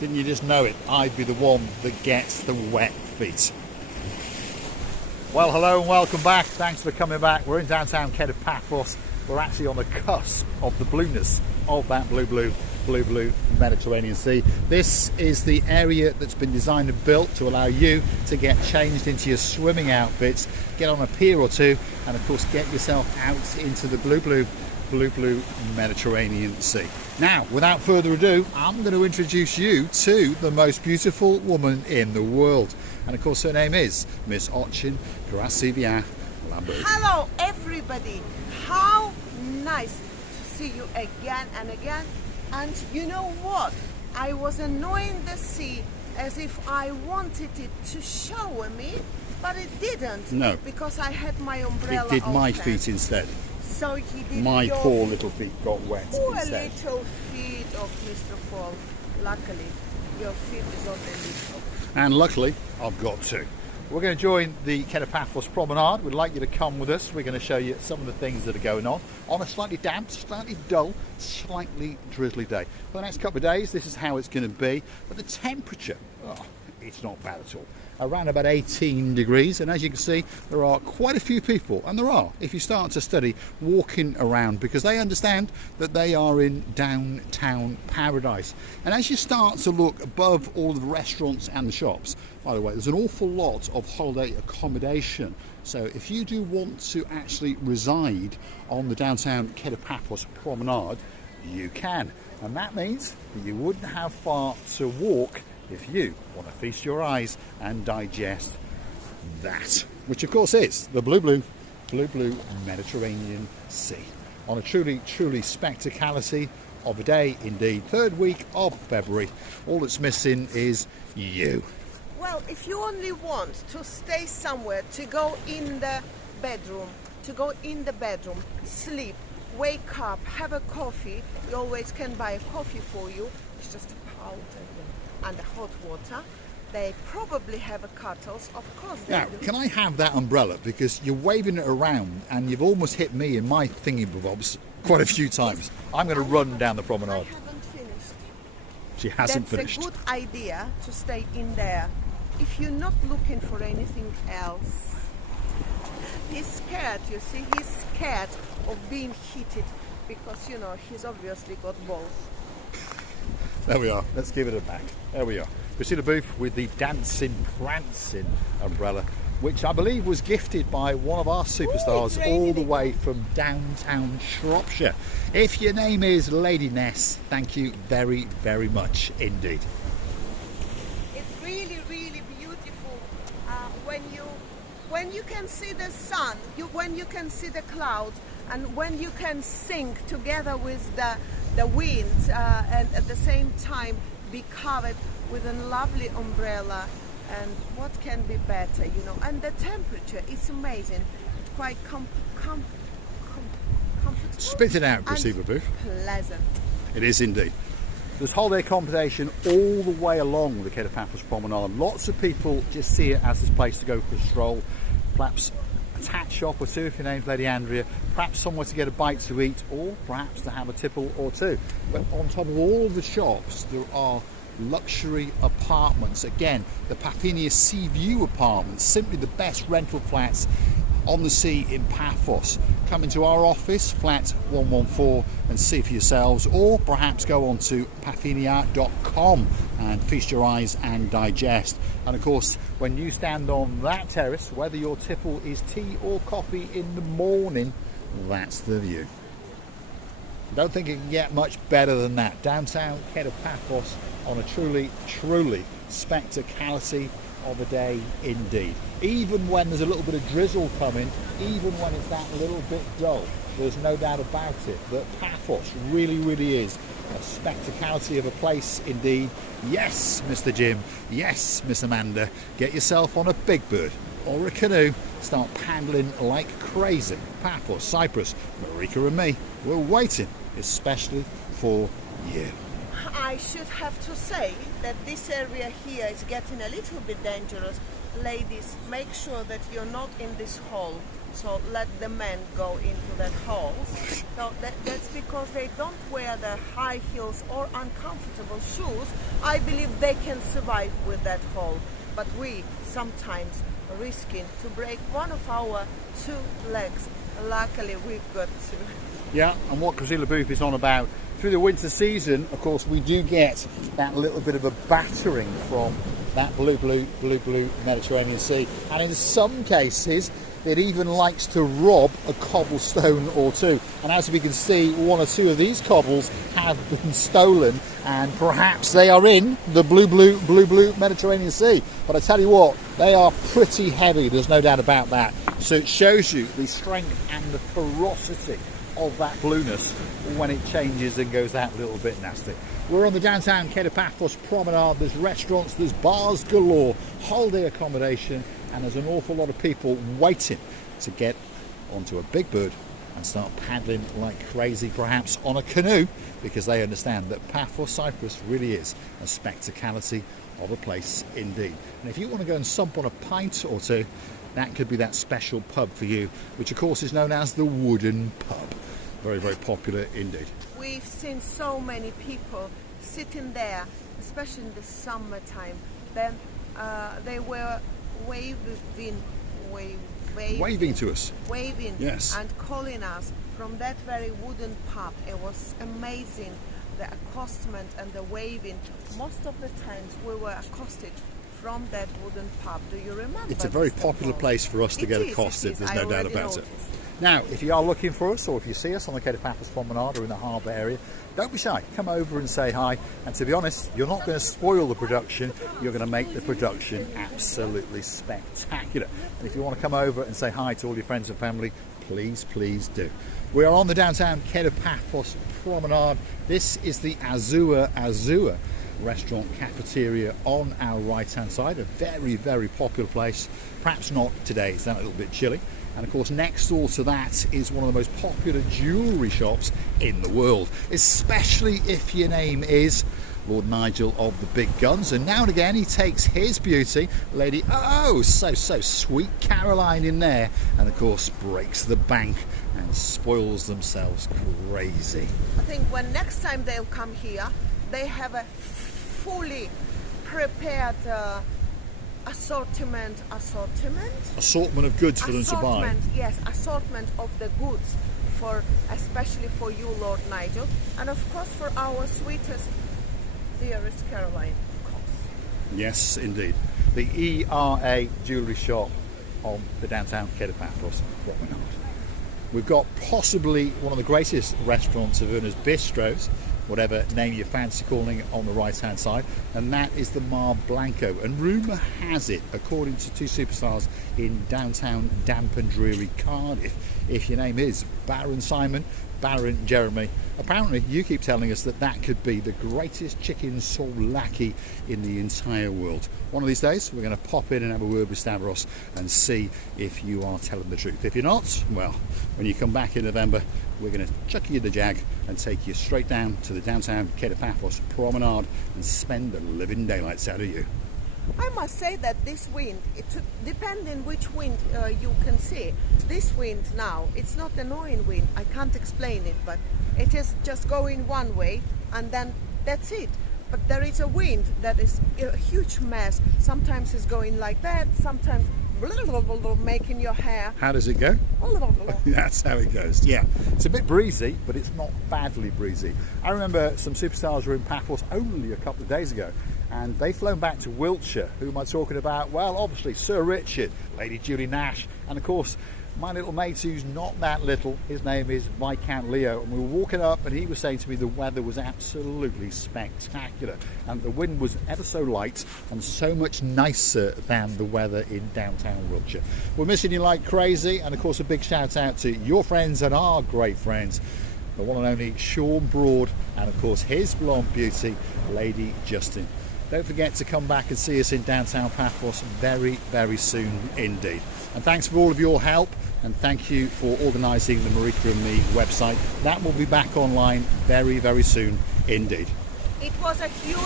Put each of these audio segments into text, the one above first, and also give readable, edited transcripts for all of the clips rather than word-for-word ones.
Didn't you just know it? I'd be the one that gets the wet feet. Well, hello and welcome back. Thanks for coming back. We're in downtown Kato Paphos. We're actually on the cusp of the blueness of that blue Mediterranean Sea. This is the area that's been designed and built to allow you to get changed into your swimming outfits, get on a pier or two, and of course get yourself out into the blue Mediterranean Sea. Now, without further ado, I'm going to introduce you to the most beautiful woman in the world. And of course her name is Miss Ochin Grasivia Lambert. Hello everybody, how nice to see you again and again. And you know what? I was enjoying the sea as if I wanted it to shower me, but it didn't. No. Because I had my umbrella It did my open. feet instead. So he did My your poor little feet got wet poor instead. little feet of Mr. Paul. Luckily, your feet is on the little. And luckily, I've got two. We're going to join the Kato Paphos Promenade. We'd like you to come with us. We're going to show you some of the things that are going on a slightly damp, slightly dull, slightly drizzly day. For the next couple of days, this is how it's going to be. But the temperature, it's not bad at all. Around about 18 degrees, and as you can see, there are quite a few people, and there are, if you start to study, walking around because they understand that they are in downtown paradise. And as you start to look above all of the restaurants and the shops, by the way, there's an awful lot of holiday accommodation. So if you do want to actually reside on the downtown Kato Paphos Promenade, you can. And that means that you wouldn't have far to walk if you want to feast your eyes and digest that, which of course is the blue Mediterranean Sea. On a truly spectacality of a day indeed. Third week of February. All that's missing is you. Well, if you only want to stay somewhere, to go in the bedroom, sleep, wake up, have a coffee, we always can buy a coffee for you. It's just a powder and the hot water. They probably have a cuttles, of course they Now, do. can I have that umbrella? Because you're waving it around and you've almost hit me in my thingy-bobs quite a few times. I'm going to run down the I promenade. haven't finished. She hasn't That's finished. a good idea to stay in there. If you're not looking for anything else. He's scared, you see, he's scared of being heated because, you know, he's obviously got both. There we are. Let's give it a back. There we are. We see the booth with the dancing, prancing umbrella, which I believe was gifted by one of our superstars all the way from downtown Shropshire. If your name is Lady Ness, thank you very, very much indeed. It's really, really beautiful when you can see the sun, when you can see the cloud, and when you can sing together with the wind and at the same time be covered with a lovely umbrella. And what can be better, you know? And the temperature is amazing. It's quite comfortable. Spit it out, receiver booth. Pleasant. It is indeed. There's holiday accommodation all the way along the Kato Paphos Promenade. Lots of people just see it as this place to go for a stroll, perhaps a tat shop or two if your name's Lady Andrea, perhaps somewhere to get a bite to eat, or perhaps to have a tipple or two. But on top of all the shops, there are luxury apartments. Again, the Paphos Sea View apartments, simply the best rental flats on the sea in Paphos. Come into our office, flat 114, and see for yourselves, or perhaps go on to paphinia.com and feast your eyes and digest. And of course, when you stand on that terrace, whether your tipple is tea or coffee in the morning, that's the view. Don't think it can get much better than that. Downtown Kato Paphos on a truly spectacality of a day indeed. Even when there's a little bit of drizzle coming, even when it's that little bit dull, there's no doubt about it that Paphos really is a spectacality of a place indeed. Yes, Mr. Jim, yes, Miss Amanda, get yourself on a big bird or a canoe, start paddling like crazy. Paphos, Cyprus, Marika and me, we're waiting, especially for you. I should have to say that this area here is getting a little bit dangerous. Ladies, make sure that you're not in this hole so let the men go into that holes. So that's because they don't wear the high heels or uncomfortable shoes. I believe they can survive with that hole, but we sometimes risking to break one of our 2 legs. Luckily we've got 2. Yeah, and what Grazilla Booth is on about, through the winter season, of course, we do get that little bit of a battering from that blue Mediterranean Sea, and in some cases it even likes to rob a cobblestone or 2. And as we can see, 1 or 2 of these cobbles have been stolen, and perhaps they are in the blue Mediterranean Sea. But I tell you what, they are pretty heavy, there's no doubt about that. So it shows you the strength and the ferocity of that blueness when it changes and goes that little bit nasty. We're on the downtown Kato Paphos Promenade. There's restaurants, there's bars galore, holiday accommodation, and there's an awful lot of people waiting to get onto a big bird and start paddling like crazy, perhaps on a canoe, because they understand that Paphos, Cyprus really is a spectacality of a place indeed. And if you want to go and sump on a pint or 2, that could be that special pub for you, which of course is known as the Wooden Pub. Very, very popular indeed. We've seen so many people sitting there, especially in the summertime. Then they were waving to us. Waving, yes, and calling us from that very wooden pub. It was amazing, the accostement and the waving. Most of the times we were accosted from that wooden pub. Do you remember? It's a very popular place for us to get accosted, there's no doubt about it. Now, if you are looking for us, or if you see us on the Kato Paphos Promenade or in the harbour area, don't be shy. Come over and say hi. And to be honest, you're not going to spoil the production. You're going to make the production absolutely spectacular. And if you want to come over and say hi to all your friends and family, please, please do. We are on the downtown Kato Paphos Promenade. This is the Azua restaurant cafeteria on our right hand side. A very, very popular place. Perhaps not today, it's a little bit chilly. And of course, next door to that is one of the most popular jewellery shops in the world, especially if your name is Lord Nigel of the Big Guns. And now and again he takes his beauty, Lady so sweet Caroline, in there, and of course breaks the bank and spoils themselves crazy. I think when next time they'll come here, they have a fully prepared assortment of goods for them to buy. Yes, assortment of the goods, for especially for you, Lord Nigel, and of course for our sweetest, dearest Caroline, of course. Yes, indeed. The ERA jewellery shop on the downtown Kato Paphos Promenade. We've got possibly one of the greatest restaurants of Una's bistros, whatever name you fancy calling it, on the right hand side, and that is the Mar Blanco. And rumour has it, according to 2 superstars in downtown damp and dreary Cardiff, if your name is Baron Simon, Baron Jeremy, apparently you keep telling us that that could be the greatest chicken souvlaki in the entire world. One of these days we're going to pop in and have a word with Stavros and see if you are telling the truth. If you're not, well, when you come back in November, we're going to chuck you the jag and take you straight down to the downtown Kato Paphos Promenade and spend the living daylights out of you. I must say that this wind, depending which wind you can see, this wind now, it's not annoying wind, I can't explain it, but it is just going one way and then that's it. But there is a wind that is a huge mess. Sometimes it's going like that, sometimes making your hair. How does it go? That's how it goes. Yeah, it's a bit breezy, but it's not badly breezy. I remember some superstars were in Paphos only a couple of days ago, and they've flown back to Wiltshire. Who am I talking about? Well, obviously Sir Richard, Lady Julie Nash, and of course my little mate who's not that little, his name is Viscount Leo, and we were walking up and he was saying to me the weather was absolutely spectacular and the wind was ever so light and so much nicer than the weather in downtown Wiltshire. We're missing you like crazy, and of course a big shout out to your friends and our great friends, the one and only Sean Broad, and of course his blonde beauty, Lady Justin. Don't forget to come back and see us in downtown Paphos very, very soon indeed. And thanks for all of your help, and thank you for organising the Marika and Me website. That will be back online very, very soon indeed. It was a huge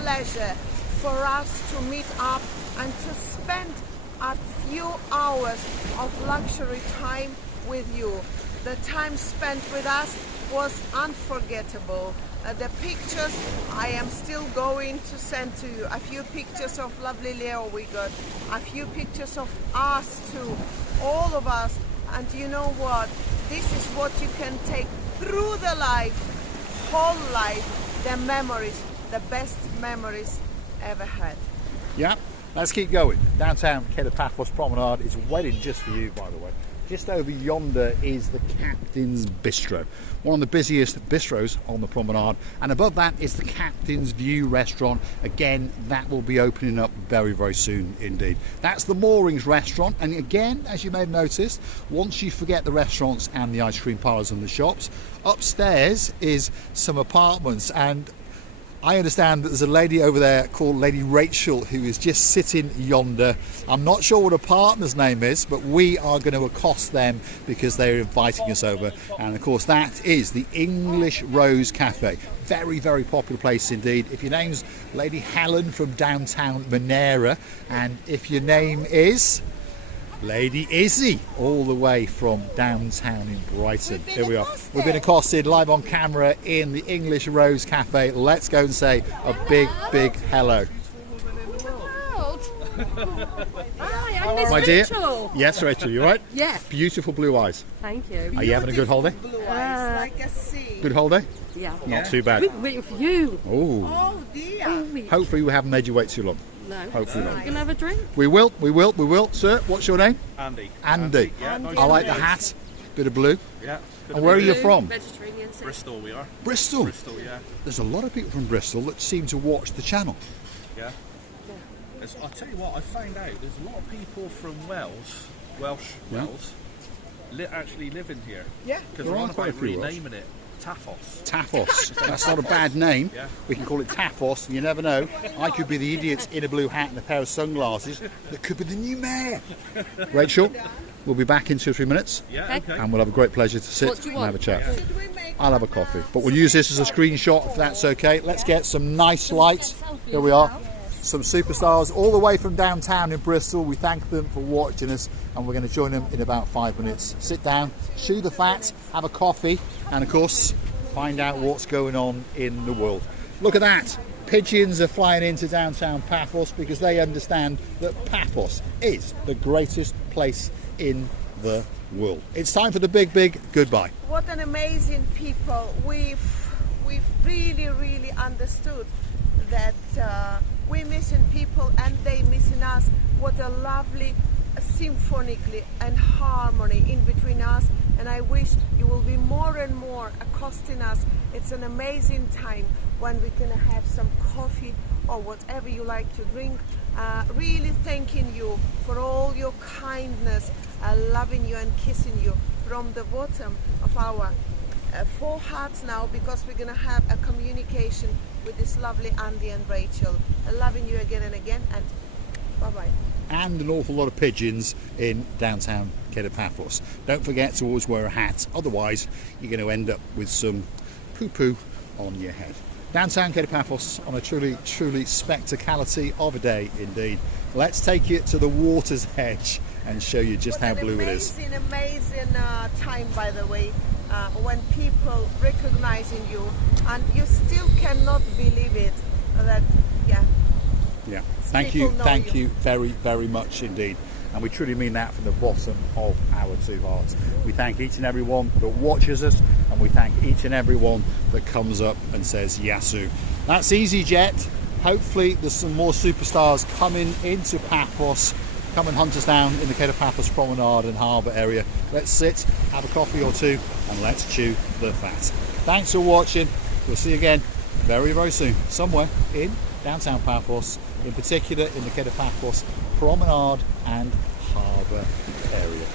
pleasure for us to meet up and to spend a few hours of luxury time with you. The time spent with us was unforgettable. The pictures I am still going to send to you. A few pictures of lovely Leo we got. A few pictures of us too. All of us. And you know what? This is what you can take through the life, whole life, the memories, the best memories ever had. Yeah, let's keep going. Downtown Kato Paphos Promenade is waiting just for you, by the way. Just over yonder is the Captain's Bistro, one of the busiest bistros on the promenade, and above that is the Captain's View restaurant. Again, that will be opening up very, very soon indeed. That's the Moorings restaurant, and again, as you may have noticed, once you forget the restaurants and the ice cream parlours and the shops, upstairs is some apartments, and I understand that there's a lady over there called Lady Rachel who is just sitting yonder. I'm not sure what her partner's name is, but we are going to accost them because they're inviting us over. And of course that is the English Rose Cafe. Very, very popular place indeed. If your name's Lady Helen from downtown Monera, and if your name is Lady Izzy, all the way from downtown in Brighton. Here we are. We've been accosted live on camera in the English Rose Cafe. Let's go and say a big, big hello. Hi, I'm Miss My dear. Rachel. Yes, Rachel, you right? Yeah. Beautiful blue eyes. Thank you. Are you having a good holiday? Blue eyes, like a sea. Good holiday? Yeah. Not too bad. We've been waiting for you. Oh. Oh dear. All week. Hopefully we haven't made you wait too long. No. Hopefully not. You gonna have a drink? We will. Sir, what's your name? Andy. Andy. Yeah, nice I like to the meet you. hat. Bit of blue. Yeah. And where are you Blue, from? Mediterranean Sea. Bristol, we are. Bristol. Bristol, yeah. There's a lot of people from Bristol that seem to watch the channel. Yeah. I'll tell you what, I found out there's a lot of people from Welsh, Yeah. actually living here. Yeah. Because There we're are on quite a about few Welsh. renaming it Paphos. Paphos. That's not a bad name. Yeah. We can call it Paphos. You never know. I could be the idiot in a blue hat and a pair of sunglasses that could be the new mayor. Rachel, we'll be back in 2 or 3 minutes, Yeah, okay. and we'll have a great pleasure to sit What do you and have a want? chat. Should we make I'll have a coffee, but we'll use this as a screenshot if that's okay. Let's get some nice lights. Here we are. Some superstars all the way from downtown in Bristol. We thank them for watching us, and we're going to join them in about 5 minutes. Sit down, chew the fat, have a coffee, and of course find out what's going on in the world. Look at that. Pigeons are flying into downtown Paphos because they understand that Paphos is the greatest place in the world. It's time for the big goodbye. What an amazing people. We've really understood that we're missing people and they missing us. What a lovely symphonically and harmony in between us, and I wish you will be more and more accosting us. It's an amazing time when we can have some coffee or whatever you like to drink. Really thanking you for all your kindness, loving you and kissing you from the bottom of our 4 hearts now, because we're gonna have a communication with this lovely Andy and Rachel. Loving you again and again, and bye-bye. And an awful lot of pigeons in downtown Kato Paphos. Don't forget to always wear a hat, otherwise you're going to end up with some poo-poo on your head. Downtown Kato Paphos on a truly spectacality of a day indeed. Let's take you to the water's edge and show you just how blue it is. Amazing time, by the way, when people recognizing you, and you still cannot believe it. That Yeah, thank you very much indeed, and we truly mean that from the bottom of our 2 hearts. We thank each and every one that watches us, and we thank each and every one that comes up and says Yasu. That's EasyJet. Hopefully there's some more superstars coming into Paphos. Come and hunt us down in the Kato Paphos Promenade and Harbour area. Let's sit, have a coffee or 2, and let's chew the fat. Thanks for watching. We'll see you again very soon, somewhere in downtown Paphos, in particular in the Kato Paphos Promenade and Harbour area.